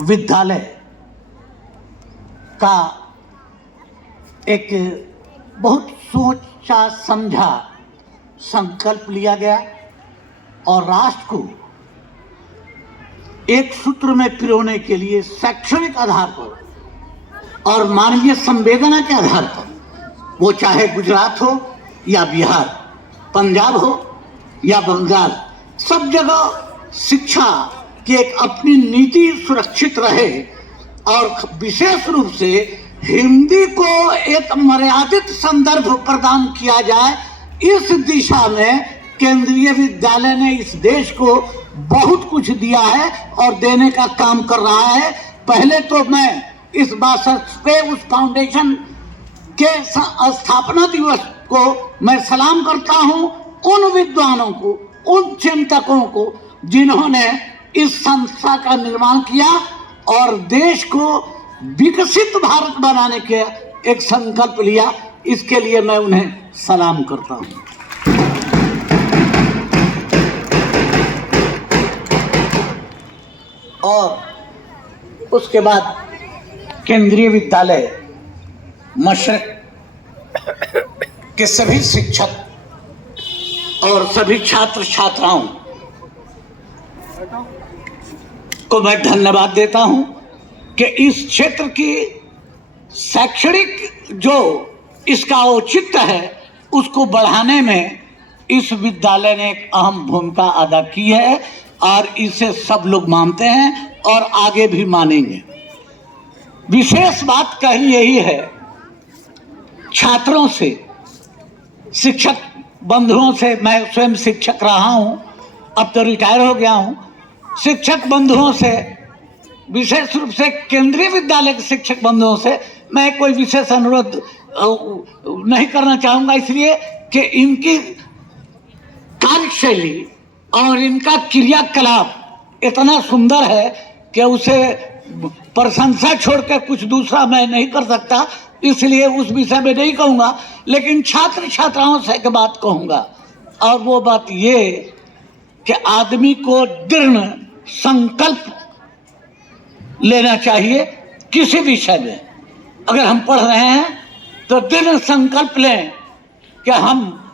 विद्यालय का एक बहुत सोचा समझा संकल्प लिया गया और राष्ट्र को एक सूत्र में पिरोने के लिए शैक्षणिक आधार पर और मानवीय संवेदना के आधार पर, वो चाहे गुजरात हो या बिहार, पंजाब हो या बंगाल, सब जगह शिक्षा की एक अपनी नीति सुरक्षित रहे और विशेष रूप से हिंदी को एक मर्यादित संदर्भ प्रदान किया जाए। इस दिशा में केंद्रीय विद्यालय ने इस देश को बहुत कुछ दिया है और देने का काम कर रहा है। पहले तो मैं इस बात पे उस फाउंडेशन के स्थापना दिवस को मैं सलाम करता हूं, उन विद्वानों को, उन चिंतकों को जिन्होंने इस संस्था का निर्माण किया और देश को विकसित भारत बनाने के एक संकल्प लिया। इसके लिए मैं उन्हें सलाम करता हूं। और उसके बाद केंद्रीय विद्यालय मशरक के सभी शिक्षक और सभी छात्र छात्राओं को मैं धन्यवाद देता हूं कि इस क्षेत्र की शैक्षणिक जो इसका औचित्य है उसको बढ़ाने में इस विद्यालय ने एक अहम भूमिका अदा की है और इसे सब लोग मानते हैं और आगे भी मानेंगे। विशेष बात कही यही है, छात्रों से, शिक्षक बंधुओं से, मैं स्वयं शिक्षक रहा हूं, अब तो रिटायर हो गया हूं, शिक्षक बंधुओं से, विशेष रूप से केंद्रीय विद्यालय के शिक्षक बंधुओं से मैं कोई विशेष अनुरोध नहीं करना चाहूँगा, इसलिए कि इनकी कार्यशैली और इनका क्रियाकलाप इतना सुंदर है कि उसे प्रशंसा छोड़ के कुछ दूसरा मैं नहीं कर सकता, इसलिए उस विषय में नहीं कहूँगा। लेकिन छात्र छात्राओं से एक बात कहूँगा, और वो बात ये कि आदमी को दृढ़ संकल्प लेना चाहिए किसी विषय में। अगर हम पढ़ रहे हैं तो दृढ़ संकल्प लें कि हम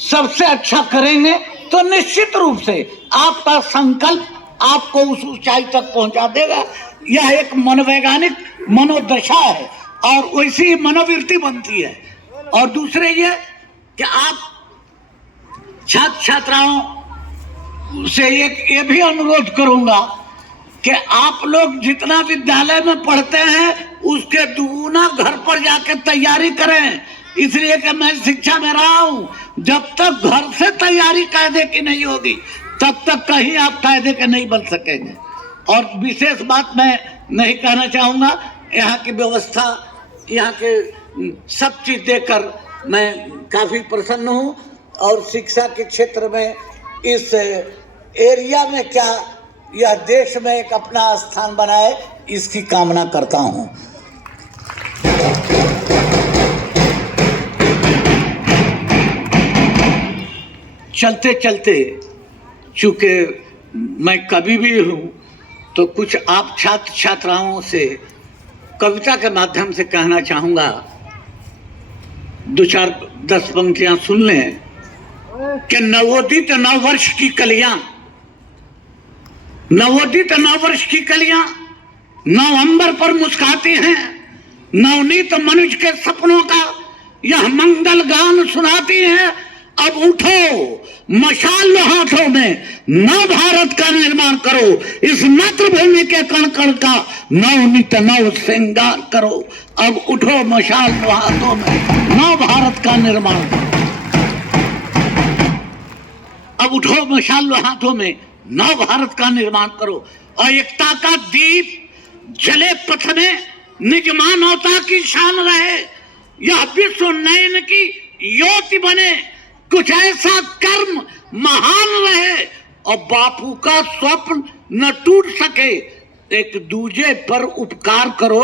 सबसे अच्छा करेंगे, तो निश्चित रूप से आपका संकल्प आपको उस ऊंचाई तक पहुंचा देगा। यह एक मनोवैज्ञानिक मनोदशा है और वैसी मनोवृत्ति बनती है। और दूसरे ये कि आप छात्र छात्राओं से एक ये भी अनुरोध करूंगा कि आप लोग जितना विद्यालय में पढ़ते हैं उसके दुगुना घर पर जाके तैयारी करें, इसलिए कि मैं शिक्षा में रहा हूं। जब तक घर से तैयारी कायदे की नहीं होगी तब तक कहीं आप कायदे के नहीं बन सकेंगे। और विशेष बात मैं नहीं कहना चाहूँगा, यहाँ की व्यवस्था, यहाँ के सब चीज़ देखकर मैं काफ़ी प्रसन्न हूँ और शिक्षा के क्षेत्र में इस एरिया में क्या यह देश में एक अपना स्थान बनाए, इसकी कामना करता हूँ। चलते चलते, चूँकि मैं कवि भी हूँ, तो कुछ आप छात्र छात्राओं से कविता के माध्यम से कहना चाहूँगा। 2-4-10 पंक्तियाँ सुन लें कि नवोदित नववर्ष की कलियाँ, नवोदित नववर्ष की कलियाँ नवंबर पर मुस्कुराती हैं, नवनीत मनुष्य के सपनों का यह मंगल गान सुनाती हैं। अब उठो, मशाल लो हाथों में, नव भारत का निर्माण करो, इस मातृभूमि के कण कण का नवनीत नव श्रृंगार करो। अब उठो, मशाल लो हाथों में, नव भारत का निर्माण करो। अब उठो, मशाल लो हाथों में, नव भारत का निर्माण करो और एकता का दीप जले पथ में, निज मानवता की शान रहे, यह विश्व नयन की ज्योति बने, कुछ ऐसा कर्म महान रहे और बापू का स्वप्न न टूट सके, एक दूजे पर उपकार करो।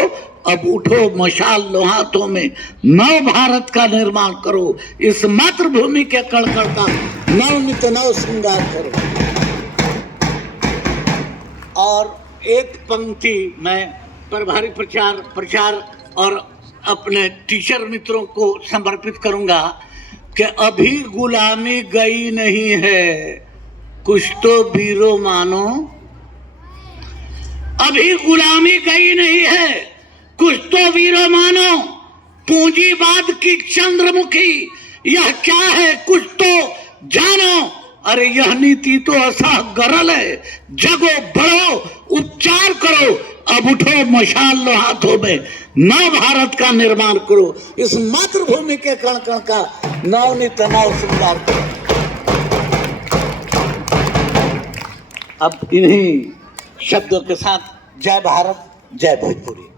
अब उठो, मशाल लो हाथों में, नव भारत का निर्माण करो, इस मातृभूमि के कण कण का नवनीत नव श्रृंगार करो। और एक पंक्ति मैं प्रभारी प्रचार और अपने टीचर मित्रों को समर्पित करूंगा कि अभी गुलामी गई नहीं है, कुछ तो वीरो मानो। अभी गुलामी गई नहीं है, कुछ तो वीरो मानो। पूंजीवाद की चंद्रमुखी यह क्या है, कुछ तो जानो। अरे यह नीति तो असाह गरल है, जगो बढ़ो उपचार करो। अब उठो मशाल लो हाथों में, नव भारत का निर्माण करो। इस मातृभूमि के कण कण का नवनीत नव श्रृंगार करो। अब इन्हीं शब्दों के साथ जय भारत, जय भोजपुरी।